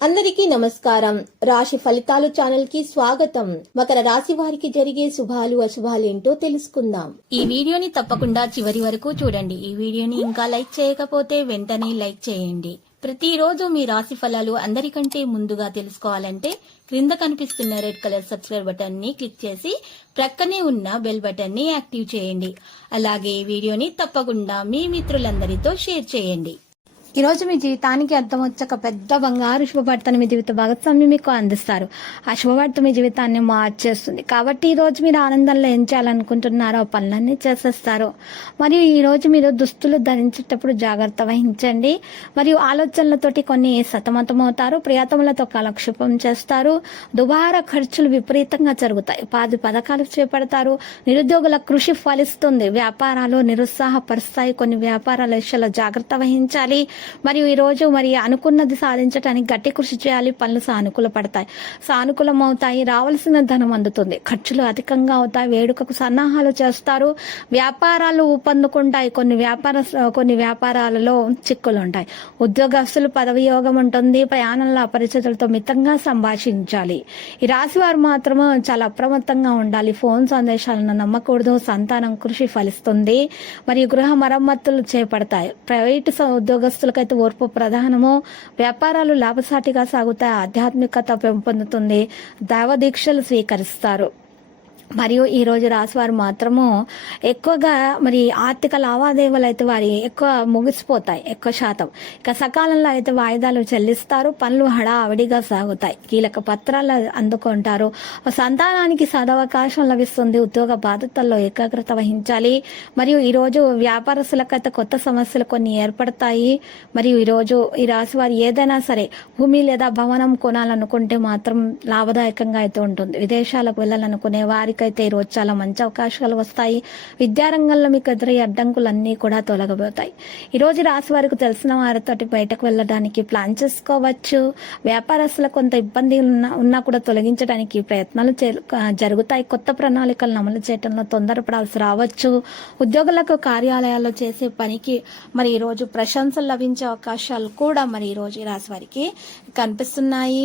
అందరికీ నమస్కారం. రాశి ఫలితాలు ఛానల్ కి స్వాగతం. మకర రాశి వారికి జరిగే శుభాలు అశుభాలు ఏంటో తెలుసుకుందాం. ఈ వీడియోని తప్పకుండా చివరి వరకు చూడండి. ఈ వీడియోని ఇంకా లైక్ చేయకపోతే వెంటనే లైక్ చేయండి. ప్రతిరోజు మీ రాశి ఫలాలు అందరికంటే ముందుగా తెలుసుకోవాలంటే క్రింద కనిపిస్తున్న రెడ్ కలర్ సబ్స్క్రైబ్ బటన్ ని క్లిక్ చేసి ప్రక్కనే ఉన్న బెల్ బటన్ ని యాక్టివ్ చేయండి. అలాగే ఈ వీడియోని తప్పకుండా మీ మిత్రులందరితో షేర్ చేయండి. ఈ రోజు మీ జీవితానికి అర్థం వచ్చాక పెద్ద బంగారు శుభవార్తను మీ జీవిత భాగస్వామి మీకు అందిస్తారు. ఆ శుభవార్త మీ జీవితాన్ని మార్చేస్తుంది. కాబట్టి ఈ రోజు మీరు ఆనందంలో ఏం చేయాలనుకుంటున్నారో పనులన్నీ చేసేస్తారు. మరియు ఈ రోజు మీరు దుస్తులు ధరించేటప్పుడు జాగ్రత్త వహించండి. మరియు ఆలోచనలతోటి కొన్ని సతమతమవుతారు. ప్రియతములతో కాలక్షేపం చేస్తారు. దుబార ఖర్చులు విపరీతంగా జరుగుతాయి. పథకాలు చేపడతారు. నిరుద్యోగుల కృషి ఫలిస్తుంది. వ్యాపారాలు నిరుత్సాహపరుస్తాయి. కొన్ని వ్యాపారాల విషయాల్లో జాగ్రత్త వహించాలి. మరియు ఈ రోజు అనుకున్నది సాధించడానికి గట్టి కృషి చేయాలి. పనులు సానుకూలం అవుతాయి. రావాల్సిన ధనం అందుతుంది. ఖర్చులు అధికంగా అవుతాయి. వేడుకకు సన్నాహాలు చేస్తారు. వ్యాపారాలు ఊపందుకుంటాయి. కొన్ని వ్యాపారాలలో చిక్కులు ఉంటాయి. ఉద్యోగస్తులు పదవి యోగం ఉంటుంది. ప్రయాణంలో అపరిచితులతో మితంగా సంభాషించాలి. ఈ రాశి వారు మాత్రం చాలా అప్రమత్తంగా ఉండాలి. ఫోన్ సందేశాలను నమ్మకూడదు. సంతానం కృషి ఫలిస్తుంది. మరియు గృహ మరమ్మతులు చేపడతాయి. ప్రైవేటు ఉద్యోగస్తులకైతే ఓర్పు ప్రధానము. వ్యాపారాలు లాభసాటిగా సాగుతాయి. ఆధ్యాత్మికత పెంపొందుతుంది. దైవ దీక్షలు స్వీకరిస్తారు. మరియు ఈ రోజు రాశివారు మాత్రము ఎక్కువగా ఆర్థిక లావాదేవీలు అయితే వారి ఎక్కువ ముగిసిపోతాయి. ఎక్కువ శాతం ఇక సకాలంలో అయితే వాయిదాలు చెల్లిస్తారు. పనులు హడావిడిగా సాగుతాయి. కీలక పత్రాలు అందుకుంటారు. సంతానానికి సదవకాశం లభిస్తుంది. ఉద్యోగ బాధ్యతల్లో ఏకాగ్రత వహించాలి. మరియు ఈ రోజు వ్యాపారస్తులకైతే కొత్త సమస్యలు కొన్ని ఏర్పడతాయి. మరియు ఈ రోజు ఈ రాశి వారు ఏదైనా సరే భూమి లేదా భవనం కొనాలనుకుంటే మాత్రం లాభదాయకంగా అయితే ఉంటుంది. విదేశాలకు వెళ్ళాలనుకునే వారికి అయితే ఈ రోజు చాలా మంచి అవకాశాలు వస్తాయి. విద్యారంగంలో మీకు ఎదురయ్యే అడ్డంకులన్నీ కూడా తొలగబోతాయి. ఈ రోజు రాశి వారికి తెలిసిన వారితోటి బయటకు వెళ్ళడానికి ప్లాన్ చేసుకోవచ్చు. వ్యాపారస్తులకు కొంత ఇబ్బంది ఉన్నా కూడా తొలగించడానికి ప్రయత్నాలు జరుగుతాయి. కొత్త ప్రణాళికలను అమలు చేయడంలో తొందరపడాల్సి రావచ్చు. ఉద్యోగులకు కార్యాలయాల్లో చేసే పనికి ఈ రోజు ప్రశంసలు లభించే అవకాశాలు కూడా ఈ రోజు ఈ రాశి వారికి కనిపిస్తున్నాయి.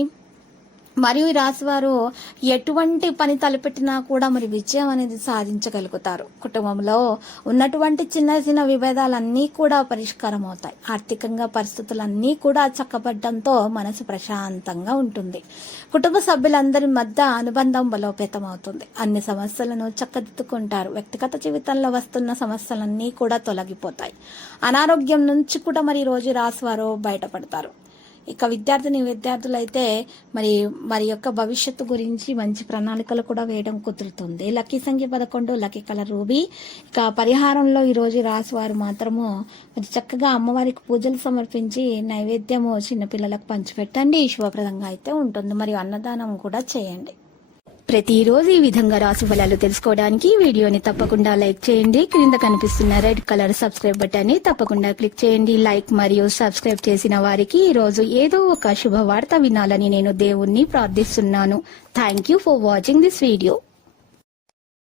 మరియు ఈ రాశివారు ఎటువంటి పని తలపెట్టినా కూడా విజయం అనేది సాధించగలుగుతారు. కుటుంబంలో ఉన్నటువంటి చిన్న చిన్న విభేదాలన్నీ కూడా పరిష్కారం అవుతాయి. ఆర్థికంగా పరిస్థితులన్నీ కూడా చక్కబడ్డంతో మనసు ప్రశాంతంగా ఉంటుంది. కుటుంబ సభ్యులందరి మధ్య అనుబంధం బలోపేతం అవుతుంది. అన్ని సమస్యలను చక్కదిద్దుకుంటారు. వ్యక్తిగత జీవితంలో వస్తున్న సమస్యలన్నీ కూడా తొలగిపోతాయి. అనారోగ్యం నుంచి కూడా ఈ రోజు రాశివారు బయటపడతారు. ఇక విద్యార్థులు అయితే మరి యొక్క భవిష్యత్తు గురించి మంచి ప్రణాళికలు కూడా వేయడం కుదురుతుంది. లక్కీ సంఖ్య 11, లక్కీ కలర్ రూబీ. ఇక పరిహారంలో ఈ రోజు రాశి వారు మాత్రము చక్కగా అమ్మవారికి పూజలు సమర్పించి నైవేద్యము చిన్నపిల్లలకు పంచిపెట్టండి. శుభప్రదంగా అయితే ఉంటుంది. మరియు అన్నదానం కూడా చేయండి. ప్రతిరోజు ఈ విధంగా రాశి ఫలాలు తెలుసుకోవడానికి వీడియోని తప్పకుండా లైక్ చేయండి. క్రింద కనిపిస్తున్న రెడ్ కలర్ సబ్స్క్రైబ్ బటన్ ని తప్పకుండా క్లిక్ చేయండి. లైక్ మరియు సబ్స్క్రైబ్ చేసిన వారికి ఈ రోజు ఏదో ఒక శుభవార్త వినాలని నేను దేవుణ్ణి ప్రార్థిస్తున్నాను. Thank you for watching this video.